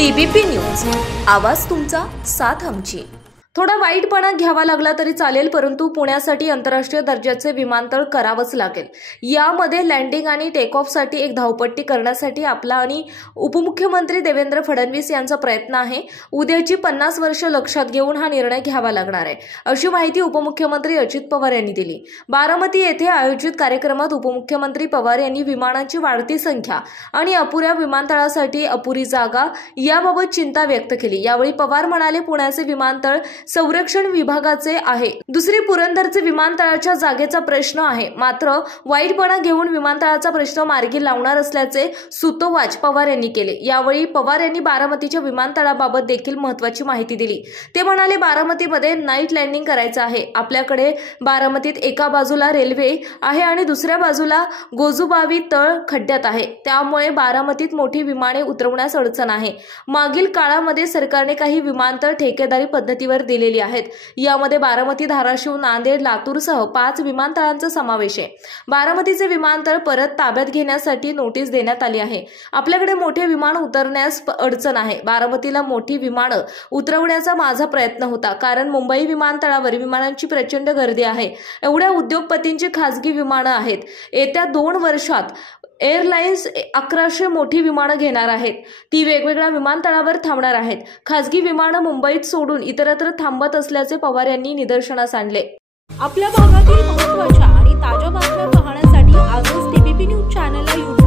TBP news, आवाज तुमचा, साथ आमची। थोडा वाईटपणा घ्यावा लागला तरी चालेल, परंतु पुण्यासाठी आंतरराष्ट्रीय दर्जाचे विमानतळ करावंच लागेल। यामध्ये लँडिंग आणि टेक ऑफसाठी एक धावपट्टी करण्यासाठी आपला आणि उपमुख्यमंत्री देवेंद्र फडणवीस यांचा प्रयत्न आहे। उद्याची 50 वर्ष लक्षात घेऊन हा निर्णय घ्यावा लागणार आहे, अशी माहिती उपमुख्यमंत्री अजित पवार यांनी दिली। बारामती येथे आयोजित कार्यक्रमात उपमुख्यमंत्री पवार यांनी विमानांची वाढती संख्या आणि अपुऱ्या विमानतळासाठी अपुरी जागा याबाबत चिंता व्यक्त केली। यावेळी पवार म्हणाले, पुण्याचे विमानतळ संरक्षण विभागाचे आहे, दुसरी पुरंदरचे विमानतळाच्या जागेचा प्रश्न आहे, मात्र वाईटपणा घेऊन विमानतळाचा प्रश्न मार्गी लावणार असल्याचे सूतोवाच पवार यांनी केले। यावेळी पवार यांनी बारामतीच्या विमानतळाबाबत देखील महत्त्वाची माहिती दिली। ते म्हणाले, बारामतीमध्ये नाईट लँडिंग करायचं आहे। आपल्याकडे बारामतीत एका बाजूला रेल्वे आहे आणि दुसऱ्या बाजूला गोजुबावी तळ खड्ड्यात आहे, त्यामुळे बारामतीत मोठी विमाने उतरवण्यास अडचण आहे। मागील काळामध्ये सरकारने काही विमानतळ ठेकेदारी पद्धतीवर दिलेली आहेत। यामध्ये बारामती, धाराशिव, नांदेड, लातूरसह 5 विमानतळांचा समावेश आहे। बारामतीचे विमानतळ परत ताब्यात घेण्यासाठी नोटीस देण्यात आली आहे। आपल्याकडे मोठे विमान उतरण्यास अडचण आहे। बारामतीला मोठी विमानं उतरवण्याचा माझा प्रयत्न होता, कारण मुंबई विमानतळावर विमानांची प्रचंड गर्दी आहे। एवढ्या उद्योगपतींची खासगी विमानं आहेत। येत्या 2 वर्षात एअरलाइन्स 1100 मोठी विमानं घेणार आहेत। ती वेगवेगळ्या विमानतळावर थांबणार आहेत। खासगी विमानं मुंबईत सोडून इतरत्र थांबत असल्याचे पवार यांनी निदर्शनास आणले। आपल्या भागातील महत्त्वाच्या आणि ताज्या बातम्या पाहण्यासाठी आजच टीबीपी न्यूज चॅनलला